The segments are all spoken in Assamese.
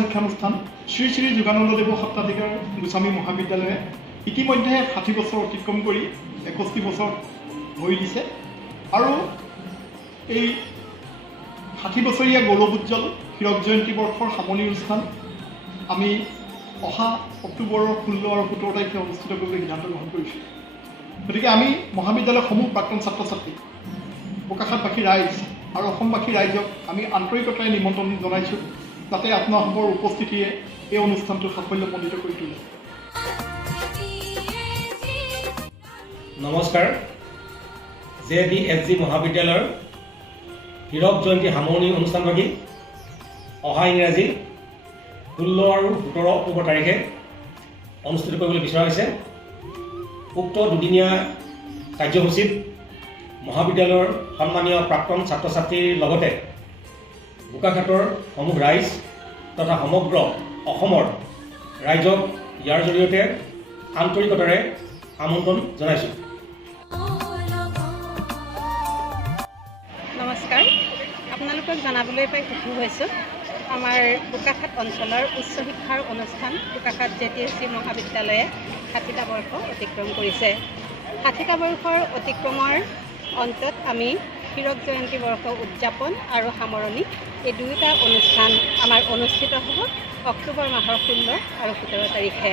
শিক্ষানুষ্ঠান শ্ৰী শ্ৰী যোগানন্দদেৱ সত্ৰাধিকাৰ গোস্বামী মহাবিদ্যালয়ে ইতিমধ্যে 60 বছৰ অতিক্ৰম কৰি 61 বছৰ ভৰি দিছে আৰু এই 60 বছৰীয়া গৌৰৱোজ্জ্বল হীৰক জয়ন্তী বৰ্ষৰ সামৰণি অনুষ্ঠান আমি অহা অক্টোবৰৰ 16 আৰু 17 তাৰিখে অনুষ্ঠিত কৰিবলৈ সিদ্ধান্ত গ্ৰহণ কৰিছোঁ। গতিকে আমি মহাবিদ্যালয়সমূহ প্ৰাক্তন ছাত্ৰ ছাত্ৰী, বোকাখাতবাসী ৰাইজ আৰু অসমবাসী ৰাইজক আমি আন্তৰিকতাৰে নিমন্ত্ৰণ জনাইছোঁ যাতে আপোনালোকৰ উপস্থিতিয়ে এই অনুষ্ঠানটো সাফল্যমণ্ডিত কৰি তোলে। নমস্কাৰ। JDSG মহাবিদ্যালয়ৰ হীৰক জয়ন্তী সামৰণি অনুষ্ঠানভাগী অহা ইংৰাজী 16 আৰু 17 অক্টোবৰ তাৰিখে অনুষ্ঠিত কৰিবলৈ বিচৰা হৈছে। উক্ত দুদিনীয়া কাৰ্যসূচীত মহাবিদ্যালয়ৰ সন্মানীয় প্ৰাক্তন ছাত্ৰ ছাত্ৰীৰ লগতে বোকাখাতৰ সমূহ ৰাইজ তথা সমগ্ৰ অসমৰ ৰাইজক ইয়াৰ জৰিয়তে আন্তৰিকতাৰে আমন্ত্ৰণ জনাইছোঁ। নমস্কাৰ। আপোনালোকক জানাবলৈ পাই সুখী হৈছোঁ আমাৰ বোকাখাত অঞ্চলৰ উচ্চ শিক্ষাৰ অনুষ্ঠান বোকাখাত JDSG মহাবিদ্যালয়ে 60টা বৰ্ষ অতিক্ৰম কৰিছে। 60টা বৰ্ষৰ অতিক্ৰমৰ অন্তত আমি হীৰক জয়ন্তী বৰ্ষ উদযাপন আৰু সামৰণি এই দুয়োটা অনুষ্ঠান আমাৰ অনুষ্ঠিত হ'ব অক্টোবৰ মাহৰ 16 আৰু 17 তাৰিখে।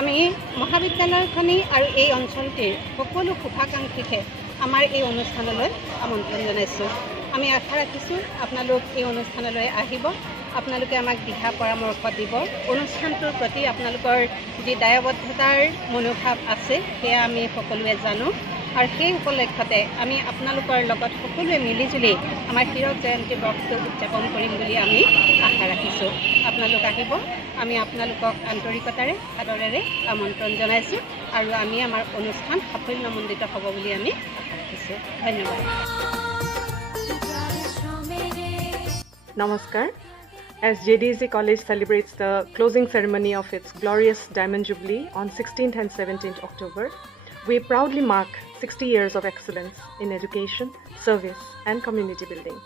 আমি মহাবিদ্যালয়খনি আৰু এই অঞ্চলটিৰ সকলো শুভাকাংক্ষীকে আমাৰ এই অনুষ্ঠানলৈ আমন্ত্ৰণ জনাইছোঁ। আমি আশা ৰাখিছোঁ আপোনালোক এই অনুষ্ঠানলৈ আহিব, আপোনালোকে আমাক দিহা পৰামৰ্শ দিব। অনুষ্ঠানটোৰ প্ৰতি আপোনালোকৰ যি দায়বদ্ধতাৰ মনোভাৱ আছে সেয়া আমি সকলোৱে জানো আৰু সেই উপলক্ষতে আমি আপোনালোকৰ লগত সকলোৱে মিলিজুলি আমাৰ হীৰক জয়ন্তী বৰ্ষটো উদযাপন কৰিম বুলি আমি আশা ৰাখিছোঁ। আপোনালোক আহিব, আমি আপোনালোকক আন্তৰিকতাৰে আদৰেৰে আমন্ত্ৰণ জনাইছোঁ আৰু আমি আমাৰ অনুষ্ঠান সাফল্যমণ্ডিত হ'ব বুলি আমি আশা ৰাখিছোঁ। ধন্যবাদ। Namaskar. As JDSG College celebrates the closing ceremony of its glorious Diamond Jubilee on 16th and 17th October, we proudly mark 60 years of excellence in education, service, and community building.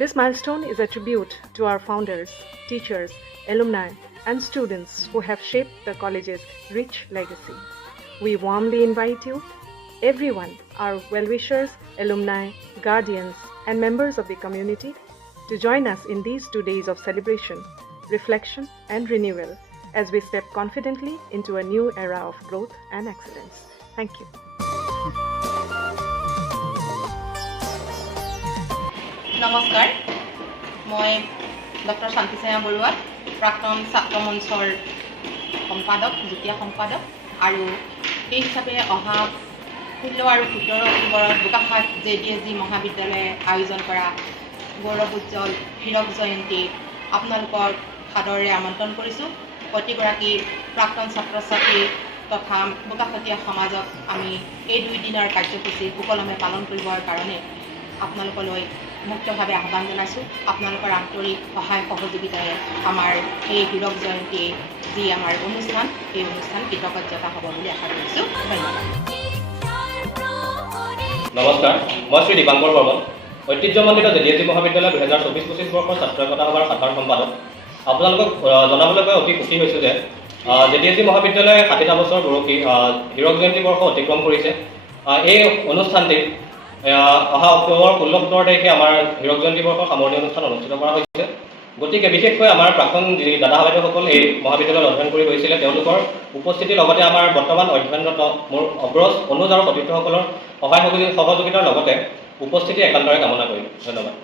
This milestone is a tribute to our founders, teachers, alumni, and students who have shaped the college's rich legacy. We warmly invite you, everyone, our well-wishers, alumni, guardians, and members of the community, to join us in these 2 days of celebration, reflection, and renewal as we step confidently into a new era of growth and excellence. Thank you. নমস্কাৰ। মই ডক্টৰ শান্তিছেয়া বৰুৱা, প্ৰাক্তন ছাত্ৰ মঞ্চৰ সম্পাদক, যুটীয়া সম্পাদক, আৰু সেই হিচাপে অহা 16 আৰু 17 অক্টোবৰত বোকাখাত JDSG মহাবিদ্যালয়ে আয়োজন কৰা গৌৰৱোজ্জ্বল হীৰক জয়ন্তী আপোনালোকৰ সাদৰেৰে আমন্ত্ৰণ কৰিছোঁ। প্ৰতিগৰাকী প্ৰাক্তন ছাত্ৰ ছাত্ৰী তথা বোকাখাতীয়া সমাজক আমি এই 2 দিনৰ কাৰ্যসূচী সুকলমে পালন কৰিবৰ কাৰণে আপোনালোকলৈ মুক্তভাৱে আহ্বান জনাইছোঁ। আপোনালোকৰ আন্তৰিক সহায় সহযোগিতাৰে আমাৰ এই হীৰক জয়ন্তী যি আমাৰ অনুষ্ঠান, এই অনুষ্ঠান কৃতকাৰ্যতা হ'ব বুলি আশা কৰিছোঁ। ধন্যবাদ। নমস্কাৰ। মই শ্ৰী দীপাংকৰ বৰ্মন, ঐতিহ্যমণ্ডিত JDSG মহাবিদ্যালয় 2024-25 বৰ্ষৰ ছাত্ৰ একতা সভাৰ সাধাৰণ সম্পাদক। আপোনালোকক জনাবলৈ পাই অতি সুখী হৈছোঁ যে JDSG মহাবিদ্যালয়ে 60টা বছৰ গৌৰৱী হীৰক জয়ন্তী বৰ্ষ অতিক্ৰম কৰিছে। এই অনুষ্ঠানটিত অহা অক্টোবৰ 16-17 তাৰিখে আমাৰ হীৰক জয়ন্তী বৰ্ষৰ সামৰণি অনুষ্ঠান অনুষ্ঠিত কৰা হৈছে। গতিকে বিশেষকৈ আমাৰ প্ৰাক্তন যি দাদা বাইদেউসকল এই মহাবিদ্যালয়ত অধ্যয়ন কৰি গৈছিলে, তেওঁলোকৰ উপস্থিতিৰ লগতে আমাৰ বৰ্তমান অধ্যয়নৰত মোৰ অগ্ৰজ অনুজ আৰু সতীৰ্থসকলৰ সহায় সহযোগিতাৰ লগতে উপস্থিতি একান্তৰে কামনা কৰিম। ধন্যবাদ।